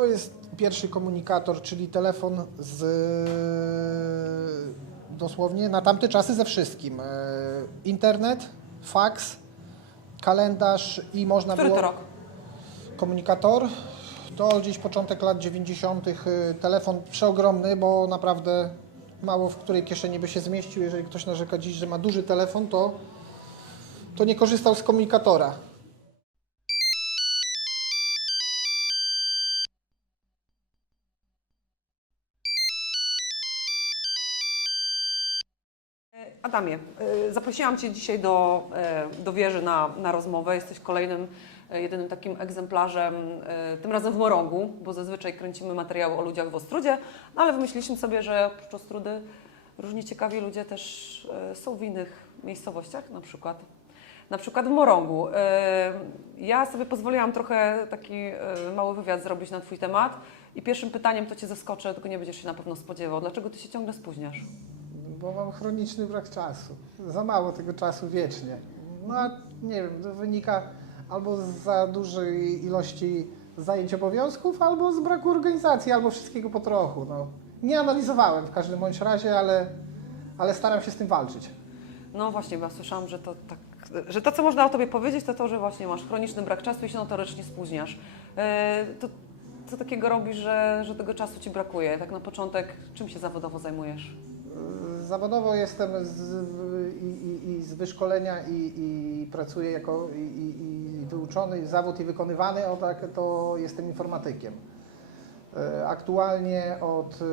To jest pierwszy komunikator, czyli telefon z dosłownie na tamte czasy ze wszystkim. E, Internet, faks, kalendarz i można Który było to rok? komunikator. To gdzieś początek lat 90. y, Telefon przeogromny, bo naprawdę mało w której kieszeni by się zmieścił. Jeżeli ktoś narzeka dziś, że ma duży telefon, to, to nie korzystał z komunikatora. Adamie, y, zaprosiłam Cię dzisiaj do, y, do wieży na, na rozmowę. Jesteś kolejnym, y, jedynym takim egzemplarzem, tym razem w Morągu, bo zazwyczaj kręcimy materiały o ludziach w Ostrudzie, no ale wymyśliliśmy sobie, że oprócz Ostrudy różni ciekawi ludzie też są w innych miejscowościach, na przykład, na przykład w Morągu. Ja sobie pozwoliłam trochę taki mały wywiad zrobić na Twój temat i pierwszym pytaniem to Cię zaskoczę, tylko nie będziesz się na pewno spodziewał. Dlaczego Ty się ciągle spóźniasz? Bo mam chroniczny brak czasu. Za mało tego czasu wiecznie. No a nie wiem, to wynika albo z za dużej ilości zajęć obowiązków, albo z braku organizacji, albo wszystkiego po trochu. No. Nie analizowałem w każdym bądź razie, ale, ale staram się z tym walczyć. No właśnie, bo ja słyszałam, że to tak, że to, co można o Tobie powiedzieć, to to, że właśnie masz chroniczny brak czasu i się notorycznie spóźniasz. E, to co takiego robisz, że, że tego czasu Ci brakuje? Tak na początek, czym się zawodowo zajmujesz? Zawodowo jestem z, i, i, i z wyszkolenia i, i pracuję jako i, i, i wyuczony zawód i wykonywany, o tak, to jestem informatykiem. E, Aktualnie od, e,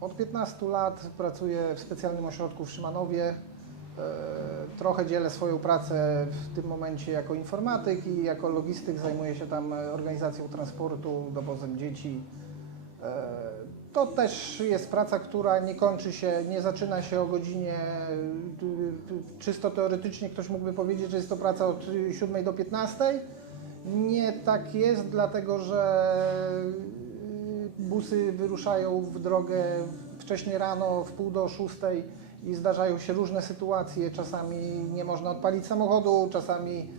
od 15 lat pracuję w specjalnym ośrodku w Szymanowie. E, Trochę dzielę swoją pracę w tym momencie jako informatyk i jako logistyk. Zajmuję się tam organizacją transportu, dowozem dzieci. To też jest praca, która nie kończy się, nie zaczyna się o godzinie czysto teoretycznie ktoś mógłby powiedzieć, że jest to praca od 7 do 15. Nie tak jest, dlatego że y, busy wyruszają w drogę wcześnie rano, w pół do 6 i zdarzają się różne sytuacje. Czasami nie można odpalić samochodu, czasami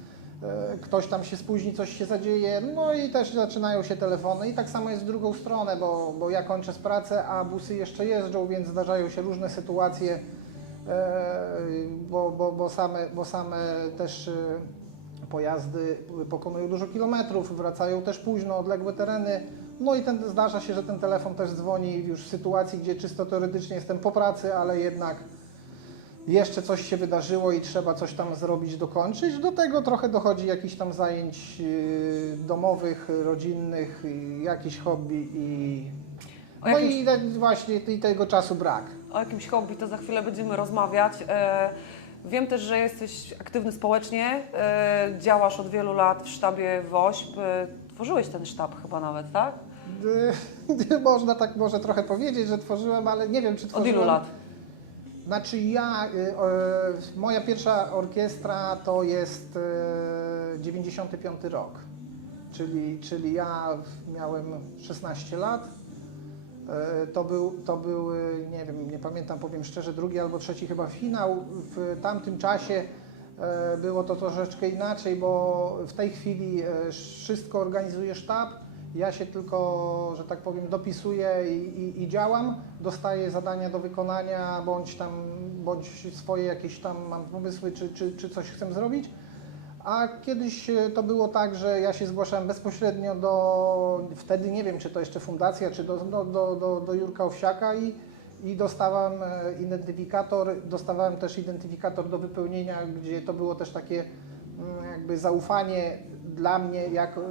ktoś tam się spóźni, coś się zadzieje, no i też zaczynają się telefony i tak samo jest w drugą stronę, bo, bo ja kończę z pracy, a busy jeszcze jeżdżą, więc zdarzają się różne sytuacje, e, bo, bo, bo, same, bo same też e, pojazdy pokonują dużo kilometrów, wracają też późno, odległe tereny, no i ten, zdarza się, że ten telefon też dzwoni już w sytuacji, gdzie czysto teoretycznie jestem po pracy, ale jednak jeszcze coś się wydarzyło i trzeba coś tam zrobić, dokończyć. Do tego trochę dochodzi jakichś tam zajęć yy, domowych, rodzinnych, i jakiś hobby i O no jakimś- i te- właśnie i tego czasu brak. O jakimś hobby to za chwilę będziemy rozmawiać. E, Wiem też, że jesteś aktywny społecznie, e, działasz od wielu lat w sztabie WOŚP. E, Tworzyłeś ten sztab chyba nawet, tak? Można tak może trochę powiedzieć, że tworzyłem, ale nie wiem czy Od tworzyłem. ilu lat? Znaczy ja, y, moja pierwsza orkiestra to jest e, 95 rok, czyli, czyli ja miałem 16 lat. E, To był, to był, y, nie wiem, nie pamiętam, powiem szczerze, drugi albo trzeci chyba finał. W tamtym czasie było to troszeczkę inaczej, bo w tej chwili wszystko organizuje sztab. Ja się tylko, że tak powiem, dopisuję i, i, i działam, dostaję zadania do wykonania, bądź tam, bądź swoje jakieś tam mam pomysły, czy, czy, czy coś chcę zrobić. A kiedyś e, to było tak, że ja się zgłaszałem bezpośrednio do, wtedy nie wiem, czy to jeszcze fundacja, czy do, do, do, do, do Jurka Owsiaka i, i dostawałem e, identyfikator, dostawałem też identyfikator do wypełnienia, gdzie to było też takie mm, jakby zaufanie dla mnie, jak y,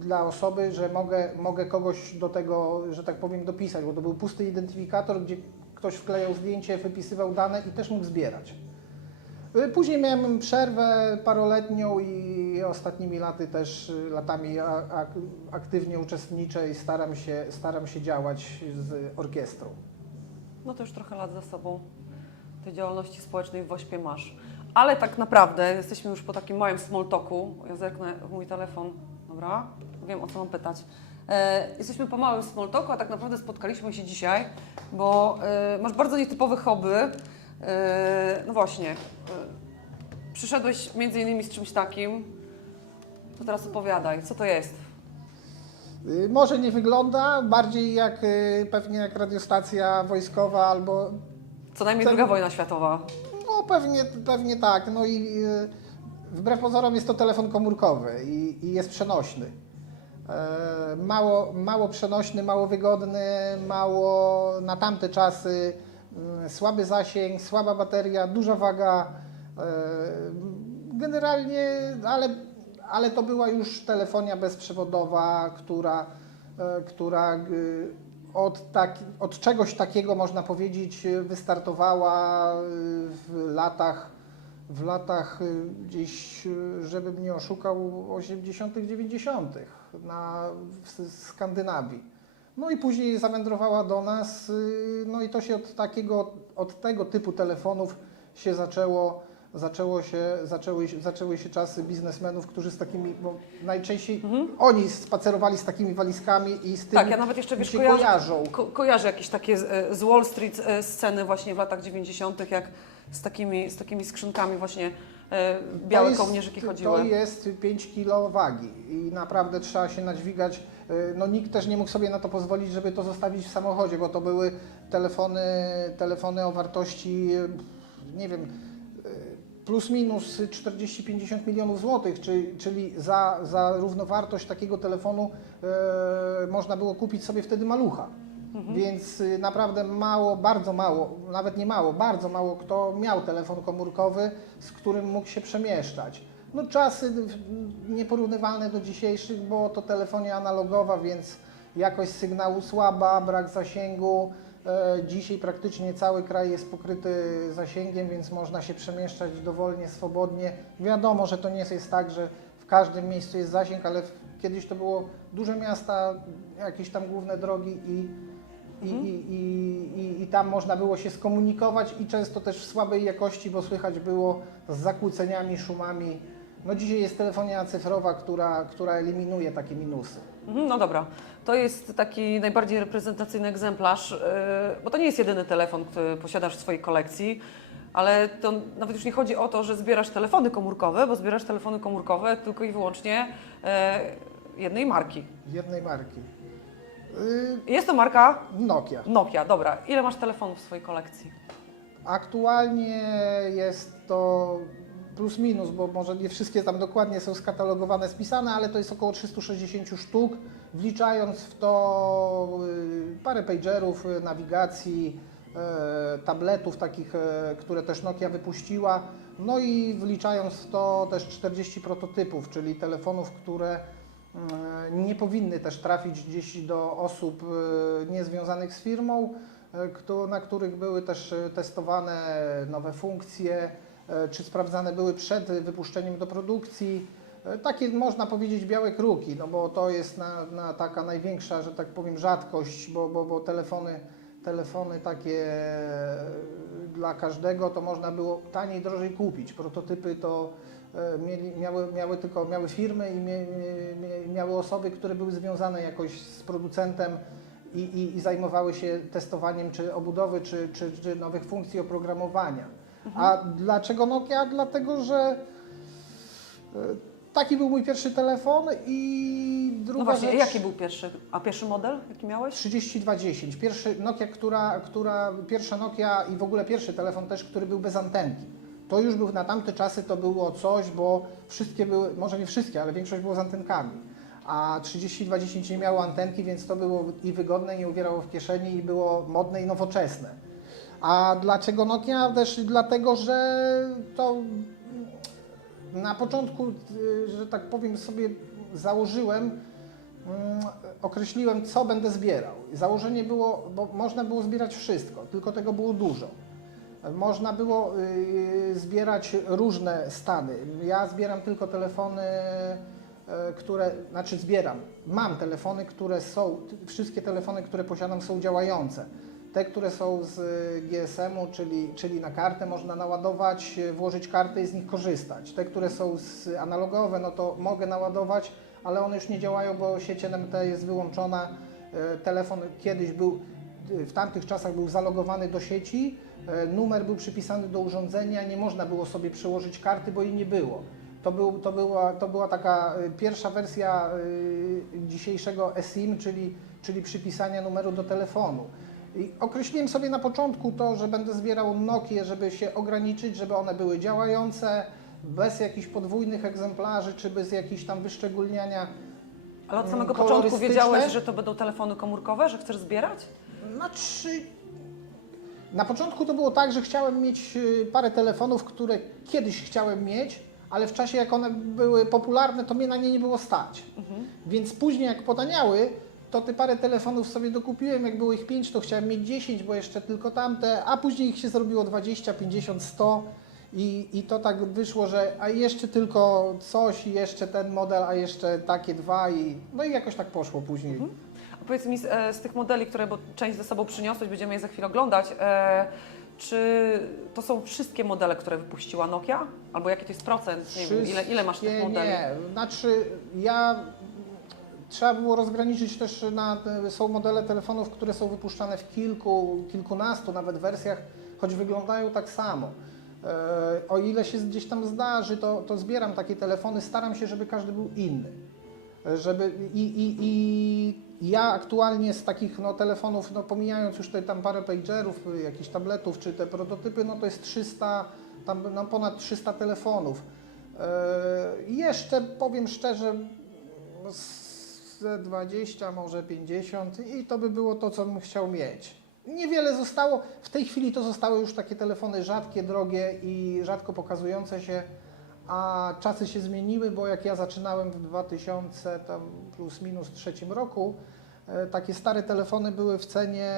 dla osoby, że mogę, mogę kogoś do tego, że tak powiem, dopisać, bo to był pusty identyfikator, gdzie ktoś wklejał zdjęcie, wypisywał dane i też mógł zbierać. Y, Później miałem przerwę paroletnią i ostatnimi laty też y, latami aktywnie uczestniczę i staram się, staram się działać z orkiestrą. No to już trochę lat za sobą tej działalności społecznej w WOŚPie masz. Ale tak naprawdę jesteśmy już po takim małym small talku. Ja zerknę w mój telefon. Dobra, wiem o co mam pytać. E, jesteśmy po małym small talku, a tak naprawdę spotkaliśmy się dzisiaj, bo e, masz bardzo nietypowe hobby. E, no właśnie, e, przyszedłeś między innymi z czymś takim. To teraz opowiadaj, co to jest? Y, Może nie wygląda, bardziej jak y, pewnie jak radiostacja wojskowa albo Co najmniej Ten- druga wojna światowa. No pewnie, pewnie tak. No i y, wbrew pozorom jest to telefon komórkowy i, i jest przenośny. E, Mało, mało przenośny, mało wygodny, mało na tamte czasy, mm, słaby zasięg, słaba bateria, duża waga. E, Generalnie, ale, ale to była już telefonia bezprzewodowa, która, e, która od, tak, od czegoś takiego można powiedzieć wystartowała y, w latach w latach y, gdzieś, y, żebym nie oszukał, 80., 90. Na, w Skandynawii. No i później zawędrowała do nas, no i to się od takiego, od tego typu telefonów się zaczęło, zaczęło się, zaczęły, się- zaczęły się czasy biznesmenów, którzy z takimi, bo najczęściej oni spacerowali z takimi walizkami i z tym Tak, ja nawet jeszcze wiesz, się kojarzę, kojarzą. ko kojarzę jakieś takie z, z Wall Street e, sceny właśnie w latach 90., jak z takimi, z takimi skrzynkami właśnie e, białe To jest- kołnierzyki chodziły. To jest 5 kg wagi i naprawdę trzeba się nadźwigać. No nikt też nie mógł sobie na to pozwolić, żeby to zostawić w samochodzie, bo to były telefony, telefony o wartości, nie wiem, plus minus 40-50 milionów złotych, czyli, czyli za, za równowartość takiego telefonu e, można było kupić sobie wtedy malucha. Więc y, naprawdę mało, bardzo mało, nawet nie mało, bardzo mało kto miał telefon komórkowy, z którym mógł się przemieszczać. No czasy nieporównywalne do dzisiejszych, bo to telefonia analogowa, więc jakość sygnału słaba, brak zasięgu. E, Dzisiaj praktycznie cały kraj jest pokryty zasięgiem, więc można się przemieszczać dowolnie, swobodnie. Wiadomo, że to nie jest tak, że w każdym miejscu jest zasięg, ale kiedyś to było duże miasta, jakieś tam główne drogi i, i, i, i, i, i tam można było się skomunikować i często też w słabej jakości, bo słychać było z zakłóceniami, szumami. No dzisiaj jest telefonia cyfrowa, która, która eliminuje takie minusy. Mhm, No dobra, to jest taki najbardziej reprezentacyjny egzemplarz, yy, bo to nie jest jedyny telefon, który posiadasz w swojej kolekcji, ale to nawet już nie chodzi o to, że zbierasz telefony komórkowe, bo zbierasz telefony komórkowe tylko i wyłącznie yy, jednej marki. Jednej marki. Yy, Jest to marka Nokia. Nokia, dobra. Ile masz telefonów w swojej kolekcji? Aktualnie jest to plus minus, bo może nie wszystkie tam dokładnie są skatalogowane, spisane, ale to jest około 360 sztuk, wliczając w to y, parę pagerów, y, nawigacji, e, tabletów takich, które też Nokia wypuściła, no i wliczając w to też 40 prototypów, czyli telefonów, które nie powinny też trafić gdzieś do osób niezwiązanych z firmą, na których były też testowane nowe funkcje, czy sprawdzane były przed wypuszczeniem do produkcji. E, Takie można powiedzieć białe kruki, no bo to jest na, na taka największa, że tak powiem, rzadkość, bo, bo, bo telefony, telefony takie e, dla każdego to można było taniej, drożej kupić. Prototypy to e, mieli, miały, miały tylko miały firmy i miały osoby, które były związane jakoś z producentem i, i, i zajmowały się testowaniem czy obudowy, czy, czy, czy nowych funkcji oprogramowania. A dlaczego Nokia? Dlatego, że e, taki był mój pierwszy telefon i druga No właśnie, rzecz... jaki był pierwszy, a pierwszy model, jaki miałeś? 3210. Pierwszy Nokia, która, która, pierwsza Nokia i w ogóle pierwszy telefon też, który był bez antenki. To już był na tamte czasy to było coś, bo wszystkie były, może nie wszystkie, ale większość było z antenkami. A 3210 nie miało antenki, więc to było i wygodne, nie uwierało w kieszeni i było modne i nowoczesne. A dlaczego Nokia? Też dlatego, że to na początku, y, że tak powiem, sobie założyłem, mm, określiłem, co będę zbierał. Założenie było, bo można było zbierać wszystko, tylko tego było dużo. Można było y, zbierać różne stany. Ja zbieram tylko telefony, y, które, znaczy zbieram. Mam telefony, które są, wszystkie telefony, które posiadam są działające. Te, które są z GSM-u, czyli, czyli na kartę można naładować, y, włożyć kartę i z nich korzystać. Te, które są z analogowe, no to mogę naładować, ale one już nie działają, bo sieć NMT jest wyłączona. Y, Telefon kiedyś był, y, w tamtych czasach był zalogowany do sieci, y, numer był przypisany do urządzenia, nie można było sobie przełożyć karty, bo jej nie było. To, był, to, była, to była taka y, pierwsza wersja y, dzisiejszego eSIM, czyli, czyli przypisania numeru do telefonu. I określiłem sobie na początku to, że będę zbierał Nokie, żeby się ograniczyć, żeby one były działające, bez jakichś podwójnych egzemplarzy, czy bez jakichś tam wyszczególniania. Ale od Mm, samego początku kolorystyczne? wiedziałeś, że to będą telefony komórkowe, że chcesz zbierać? Znaczy, na początku to było tak, że chciałem mieć y, parę telefonów, które kiedyś chciałem mieć, ale w czasie jak one były popularne, to mnie na nie nie było stać. Więc później jak potaniały, to te parę telefonów sobie dokupiłem, jak było ich 5, to chciałem mieć 10, bo jeszcze tylko tamte, a później ich się zrobiło 20, 50, 100 i, i to tak wyszło, że a jeszcze tylko coś i jeszcze ten model, a jeszcze takie dwa i no i jakoś tak poszło później. A powiedz mi z, e, z tych modeli, które bo część ze sobą przyniosłeś, będziemy je za chwilę oglądać, e, czy to są wszystkie modele, które wypuściła Nokia? Albo jaki to jest procent? Nie wiem, ile, ile masz tych modeli? Nie, znaczy ja trzeba było rozgraniczyć też na są modele telefonów, które są wypuszczane w kilku, kilkunastu nawet wersjach, choć wyglądają tak samo. E, o ile się gdzieś tam zdarzy, to, to zbieram takie telefony, staram się, żeby każdy był inny. E, Żeby i, i, i ja aktualnie z takich no, telefonów, no, pomijając już te tam parę pagerów, jakichś tabletów czy te prototypy, no to jest 300, tam no, ponad 300 telefonów. E, jeszcze powiem szczerze, 20, może 50 i to by było to, co bym chciał mieć. Niewiele zostało, w tej chwili to zostały już takie telefony rzadkie, drogie i rzadko pokazujące się, a czasy się zmieniły, bo jak ja zaczynałem w 2000 tam plus minus trzecim roku, e, takie stare telefony były w cenie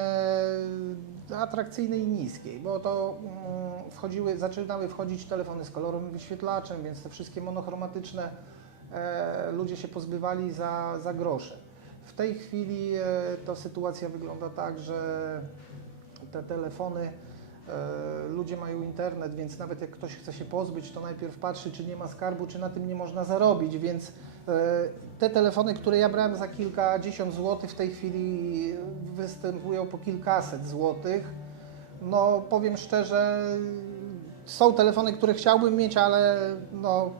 atrakcyjnej i niskiej, bo to mm, wchodziły, zaczynały wchodzić telefony z kolorowym wyświetlaczem, więc te wszystkie monochromatyczne ludzie się pozbywali za, za grosze. W tej chwili e, to sytuacja wygląda tak, że te telefony, e, ludzie mają internet, więc nawet jak ktoś chce się pozbyć, to najpierw patrzy, czy nie ma skarbu, czy na tym nie można zarobić, więc e, te telefony, które ja brałem za kilkadziesiąt złotych, w tej chwili występują po kilkaset złotych. No powiem szczerze, są telefony, które chciałbym mieć, ale no,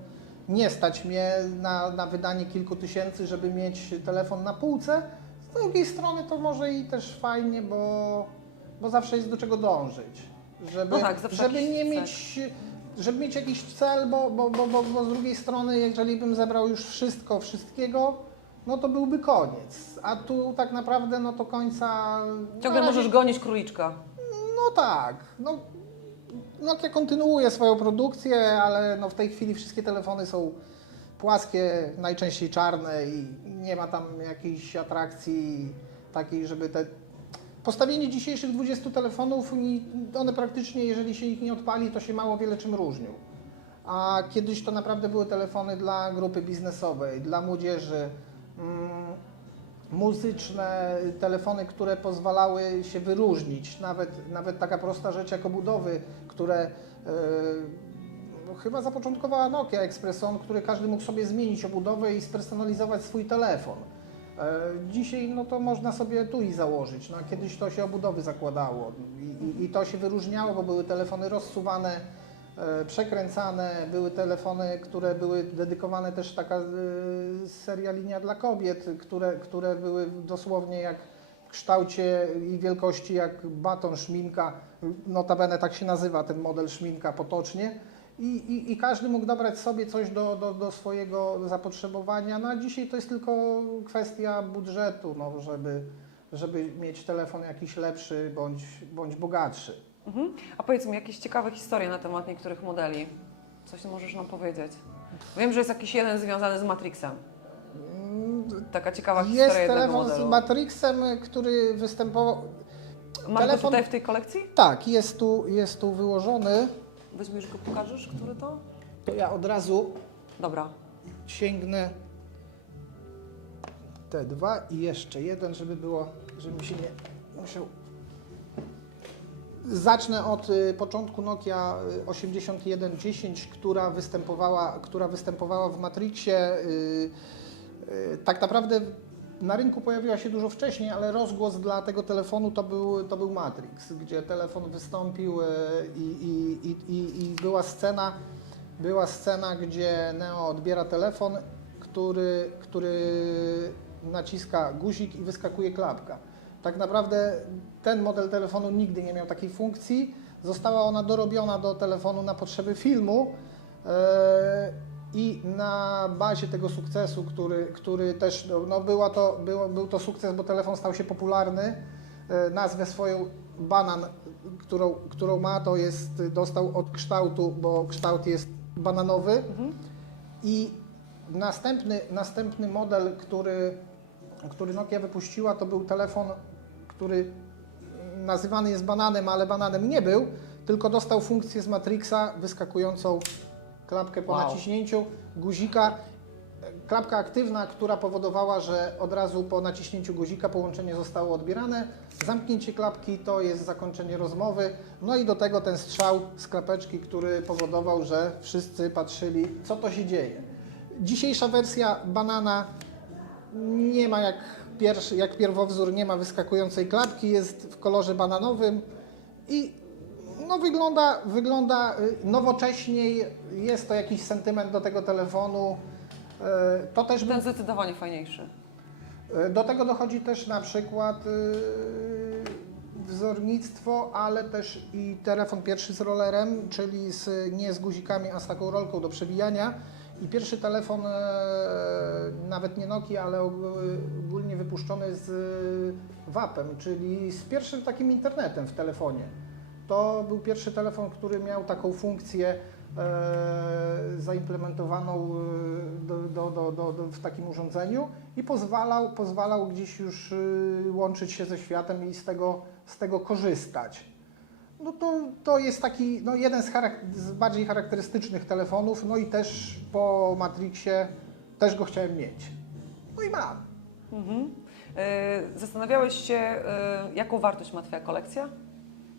nie stać mnie na, na wydanie kilku tysięcy, żeby mieć telefon na półce. Z drugiej strony to może i też fajnie, bo, bo zawsze jest do czego dążyć. Żeby, No tak, żeby nie mieć, żeby mieć jakiś cel, bo, bo, bo, bo, bo z drugiej strony, jeżeli bym zebrał już wszystko, wszystkiego, no to byłby koniec. A tu tak naprawdę no to końca... Ciągle razie- możesz gonić króliczka. no tak, no Nokia kontynuuje swoją produkcję, ale no w tej chwili wszystkie telefony są płaskie, najczęściej czarne i nie ma tam jakiejś atrakcji takiej, żeby te... Postawienie dzisiejszych 20 telefonów, one praktycznie, jeżeli się ich nie odpali, to się mało wiele czym różnią. A kiedyś to naprawdę były telefony dla grupy biznesowej, dla młodzieży, mm, muzyczne, telefony, które pozwalały się wyróżnić. Nawet, nawet taka prosta rzecz jak obudowy, które no, chyba zapoczątkowała Nokia Expresson, który każdy mógł sobie zmienić obudowę i spersonalizować swój telefon. E, Dzisiaj no to można sobie tu i założyć, no, kiedyś to się obudowy zakładało i, i, i to się wyróżniało, bo były telefony rozsuwane, przekręcane, były telefony, które były dedykowane też taka e, seria linia dla kobiet, które, które były dosłownie jak w kształcie i wielkości jak baton szminka, notabene tak się nazywa ten model szminka potocznie. I, i, I każdy mógł dobrać sobie coś do, do, do swojego zapotrzebowania. No a dzisiaj to jest tylko kwestia budżetu, no, żeby, żeby mieć telefon jakiś lepszy bądź, bądź bogatszy. Mhm. A powiedz mi, jakieś ciekawe historie na temat niektórych modeli? Coś możesz nam powiedzieć? Wiem, że jest jakiś jeden związany z Matrixem. Taka ciekawa Jest historia jednego telefon z modelu. Matrixem, który występował. Masz telefon- tutaj w tej kolekcji? Tak, jest tu, jest tu wyłożony. Weźmiesz go, pokażesz, który to? To ja od razu Dobra. sięgnę te dwa i jeszcze jeden, żeby było, żebym się nie musiał. Zacznę od y, początku Nokia y, 8110, która występowała, która występowała w Matrixie. Y, y, tak naprawdę na rynku pojawiła się dużo wcześniej, ale rozgłos dla tego telefonu to był, to był Matrix, gdzie telefon wystąpił y, i, i, i, i była scena była scena, gdzie Neo odbiera telefon, który, który naciska guzik i wyskakuje klapka. Tak naprawdę ten model telefonu nigdy nie miał takiej funkcji. Została ona dorobiona do telefonu na potrzeby filmu e, i na bazie tego sukcesu, który, który też, no, była to, było, był to sukces, bo telefon stał się popularny. E, Nazwę swoją Banan, którą, którą ma, to jest, dostał od kształtu, bo kształt jest bananowy. I następny, następny model, który, który Nokia wypuściła, to był telefon, który nazywany jest bananem, ale bananem nie był, tylko dostał funkcję z Matrixa wyskakującą klapkę po Wow. naciśnięciu guzika. Klapka aktywna, która powodowała, że od razu po naciśnięciu guzika połączenie zostało odbierane. Zamknięcie klapki to jest zakończenie rozmowy. No i do tego ten strzał z klapeczki, który powodował, że wszyscy patrzyli, co to się dzieje. Dzisiejsza wersja banana nie ma jak, pierwszy, jak pierwowzór, nie ma wyskakującej klapki, jest w kolorze bananowym i no wygląda, wygląda y, nowocześniej, jest to jakiś sentyment do tego telefonu. Y, To też Ten zdecydowanie fajniejszy. E, Do tego dochodzi też na przykład wzornictwo, ale też i telefon pierwszy z rollerem, czyli z, nie z guzikami, a z taką rolką do przewijania. I pierwszy telefon, e, nawet nie Nokia, ale og- ogólnie wypuszczony z e, VAP-em, czyli z pierwszym takim internetem w telefonie. To był pierwszy telefon, który miał taką funkcję e, zaimplementowaną do, do, do, w takim urządzeniu i pozwalał, pozwalał gdzieś już łączyć się ze światem i z tego, z tego korzystać. No to, to jest taki no jeden z, z bardziej charakterystycznych telefonów, no i też po Matrixie też go chciałem mieć. No i mam. Mhm. E, Zastanawiałeś się, e, jaką wartość ma Twoja kolekcja?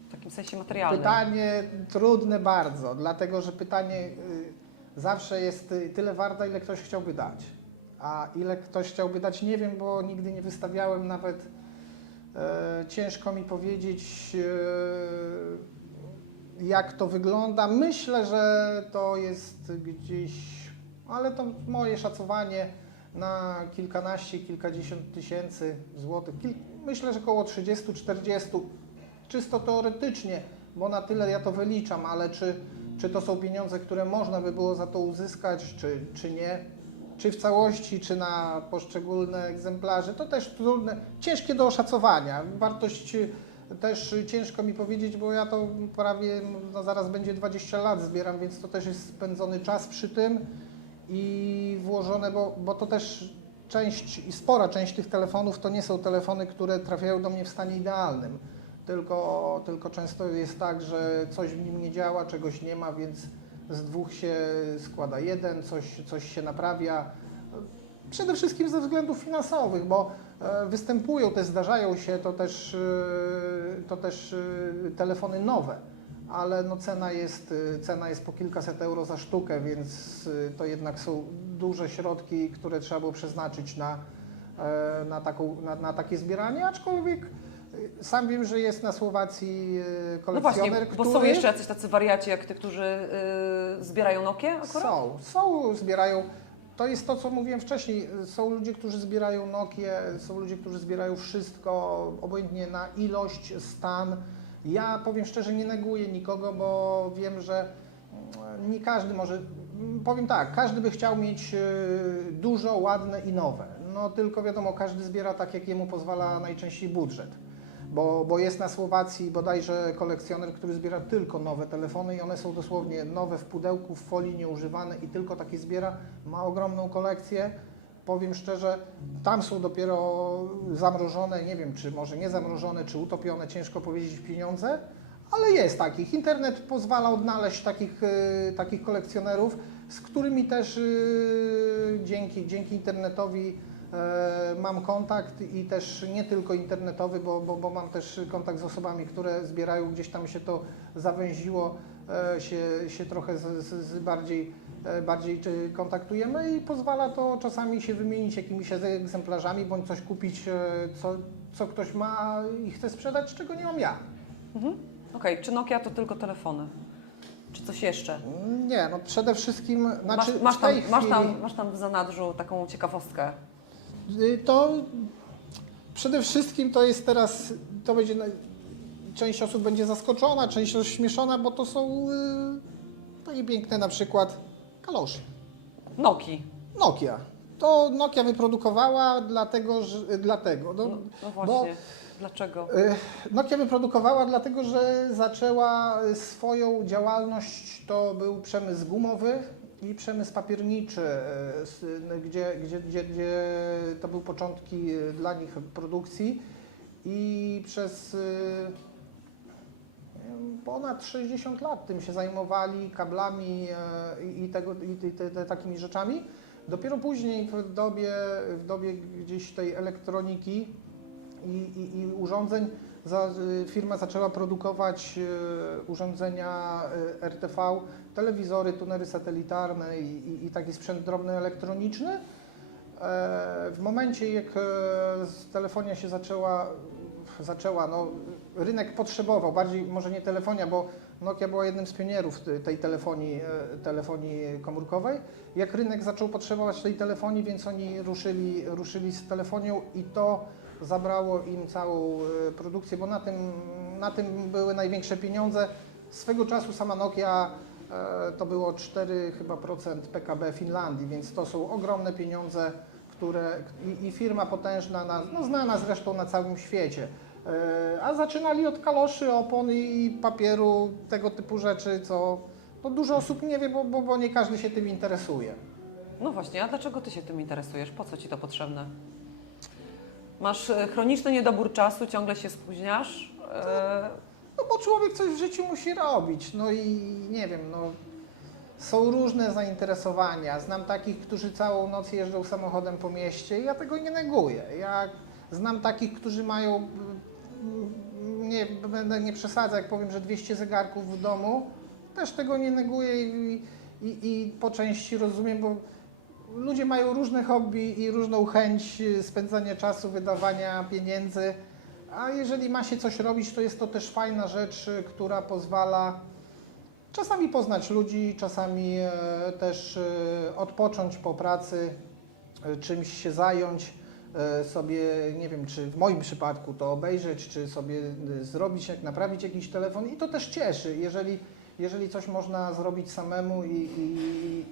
W takim sensie materialnym. Pytanie trudne bardzo, dlatego że pytanie y, zawsze jest tyle warte, ile ktoś chciałby dać. A ile ktoś chciałby dać, nie wiem, bo nigdy nie wystawiałem nawet. E, ciężko mi powiedzieć, e, jak to wygląda. Myślę, że to jest gdzieś, ale to moje szacowanie na kilkanaście, kilkadziesiąt tysięcy złotych. Myślę, że około 30-40 czysto teoretycznie, bo na tyle ja to wyliczam, ale czy, czy to są pieniądze, które można by było za to uzyskać, czy, czy nie, czy w całości, czy na poszczególne egzemplarze, to też trudne, ciężkie do oszacowania. Wartość y, też ciężko mi powiedzieć, bo ja to prawie, no zaraz będzie 20 lat zbieram, więc to też jest spędzony czas przy tym i włożone, bo, bo to też część i spora część tych telefonów to nie są telefony, które trafiają do mnie w stanie idealnym. Tylko, tylko często jest tak, że coś w nim nie działa, czegoś nie ma, więc z dwóch się składa jeden, coś, coś się naprawia. Przede wszystkim ze względów finansowych, bo e, występują te, zdarzają się to też, e, to też e, telefony nowe, ale no cena, jest, cena jest po kilkaset euro za sztukę, więc to jednak są duże środki, które trzeba było przeznaczyć na, na, taką, na, na takie zbieranie, aczkolwiek sam wiem, że jest na Słowacji e, No kolekcjoner, właśnie, bo który... są jeszcze jacyś tacy wariaci jak Ty, którzy y, zbierają Nokie akurat? Są, są, zbierają. To jest to, co mówiłem wcześniej. Są ludzie, którzy zbierają Nokie, są ludzie, którzy zbierają wszystko, obojętnie na ilość, stan. Ja powiem szczerze, nie neguję nikogo, bo wiem, że mm, nie każdy może. mm, Powiem tak, każdy by chciał mieć y, dużo, ładne i nowe. No tylko wiadomo, każdy zbiera tak, jak jemu pozwala najczęściej budżet bo, bo jest na Słowacji bodajże kolekcjoner, który zbiera tylko nowe telefony i one są dosłownie nowe w pudełku, w folii nieużywane i tylko takie zbiera. Ma ogromną kolekcję. Powiem szczerze, tam są dopiero zamrożone, nie wiem czy może nie zamrożone, czy utopione, ciężko powiedzieć pieniądze, ale jest takich. Internet pozwala odnaleźć takich, y, takich kolekcjonerów, z którymi też y, dzięki, dzięki internetowi mam kontakt i też nie tylko internetowy, bo, bo, bo mam też kontakt z osobami, które zbierają, gdzieś tam się to zawęziło, e, się, się trochę z, z, bardziej, e, bardziej kontaktujemy i pozwala to czasami się wymienić jakimiś egzemplarzami, bądź coś kupić, e, co, co ktoś ma i chce sprzedać, czego nie mam ja. Mhm. Okej, czy Nokia to tylko telefony? Czy coś jeszcze? Nie, no przede wszystkim, znaczy masz, masz, tam, masz, chwili, tam, masz tam w zanadrzu taką ciekawostkę. Y, to przede wszystkim to jest teraz, to będzie, część osób będzie zaskoczona, część rozśmieszona, bo to są y, takie piękne na przykład kalosze. Noki. Nokia. To Nokia wyprodukowała dlatego, że, dlatego, no, No, no bo właśnie. Dlaczego? y, Nokia wyprodukowała dlatego, że zaczęła swoją działalność, to był przemysł gumowy i przemysł papierniczy, s- gdzie, gdzie, gdzie, gdzie to były początki y, dla nich produkcji i przez y, ponad 60 lat tym się zajmowali kablami e, i, tego, i te, te, takimi rzeczami. Dopiero później w dobie, w dobie gdzieś tej elektroniki i, i, i urządzeń za, y, firma zaczęła produkować y, urządzenia y, RTV, telewizory, tunery satelitarne i, i, i taki sprzęt drobny elektroniczny. E, W momencie jak e, telefonia się zaczęła, zaczęła no, rynek potrzebował, bardziej może nie telefonia, bo Nokia była jednym z pionierów te- tej telefonii, e, telefonii komórkowej. Jak rynek zaczął potrzebować tej telefonii, więc oni ruszyli, ruszyli z telefonią i to zabrało im całą e, produkcję, bo na tym, na tym były największe pieniądze. Swego czasu sama Nokia e, to było 4 chyba procent PKB Finlandii, więc to są ogromne pieniądze, które i, i firma potężna, na, no znana zresztą na całym świecie. E, A zaczynali od kaloszy, opon i papieru, tego typu rzeczy, co no dużo osób nie wie, bo, bo, bo nie każdy się tym interesuje. No właśnie, a dlaczego ty się tym interesujesz? Po co ci to potrzebne? Masz e, chroniczny niedobór czasu, ciągle się spóźniasz. E, No bo człowiek coś w życiu musi robić. No i nie wiem, no są różne zainteresowania. Znam takich, którzy całą noc jeżdżą samochodem po mieście i ja tego nie neguję. Ja znam takich, którzy mają, mm, nie będę nie przesadzał, jak powiem, że 200 zegarków w domu. Też tego nie neguję i, i, i po części rozumiem, bo ludzie mają różne hobby i różną chęć y, spędzania czasu, wydawania pieniędzy. A jeżeli ma się coś robić, to jest to też fajna rzecz, y, która pozwala czasami poznać ludzi, czasami e, też e, odpocząć po pracy, e, czymś się zająć, e, sobie, nie wiem, czy w moim przypadku to obejrzeć, czy sobie zrobić, jak naprawić jakiś telefon i to też cieszy, jeżeli, jeżeli coś można zrobić samemu i, i,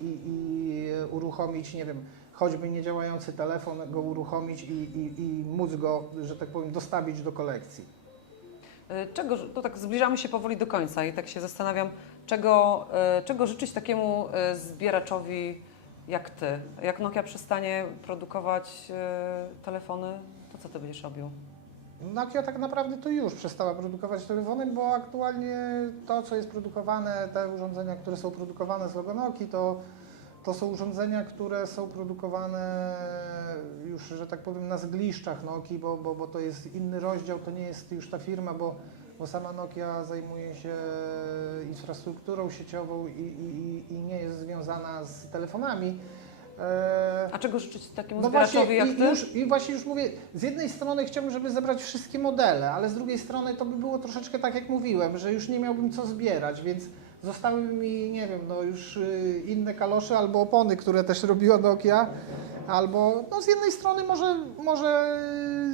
i, i uruchomić, nie wiem, choćby niedziałający telefon, go uruchomić i, i, i móc go, że tak powiem, dostawić do kolekcji. e, czego, to tak zbliżamy się powoli do końca i tak się zastanawiam, czego, e, czego życzyć takiemu e, zbieraczowi jak ty? Jak Nokia przestanie produkować telefony, to co ty będziesz robił? Nokia tak naprawdę to już przestała produkować telefony, bo aktualnie to, co jest produkowane, te urządzenia, które są produkowane z logo Nokii, to, to są urządzenia, które są produkowane już, że tak powiem, na zgliszczach Nokii, bo, bo, bo to jest inny rozdział, to nie jest już ta firma, bo, bo sama Nokia zajmuje się infrastrukturą sieciową i, i, i- i nie jest związana z telefonami. E, A czego życzyć takiemu no właśnie, jak i, ty? już, i właśnie już mówię, z jednej strony chciałbym, żeby zebrać wszystkie modele, ale z drugiej strony to by było troszeczkę tak, jak mówiłem, że już nie miałbym co zbierać, więc zostałyby mi, nie wiem, no już y, inne kalosze albo opony, które też robiła Nokia, albo no z jednej strony może, może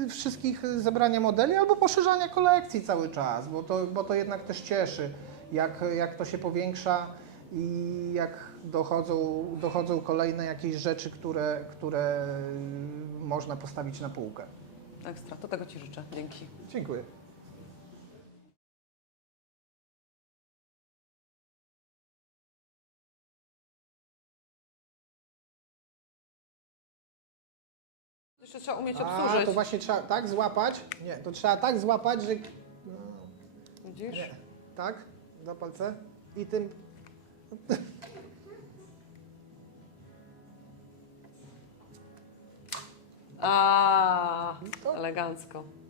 y, wszystkich zebrania modeli, albo poszerzania kolekcji cały czas, bo to, bo to jednak też cieszy, jak, jak to się powiększa i jak dochodzą, dochodzą kolejne jakieś rzeczy, które, które można postawić na półkę. Ekstra, to tego ci życzę. Dzięki. Dziękuję. Jeszcze trzeba umieć A, obsłużyć. to właśnie trzeba tak złapać. Nie, to trzeba tak złapać, że. Widzisz? Nie. Tak? Za palce. I tym. A, elegancko.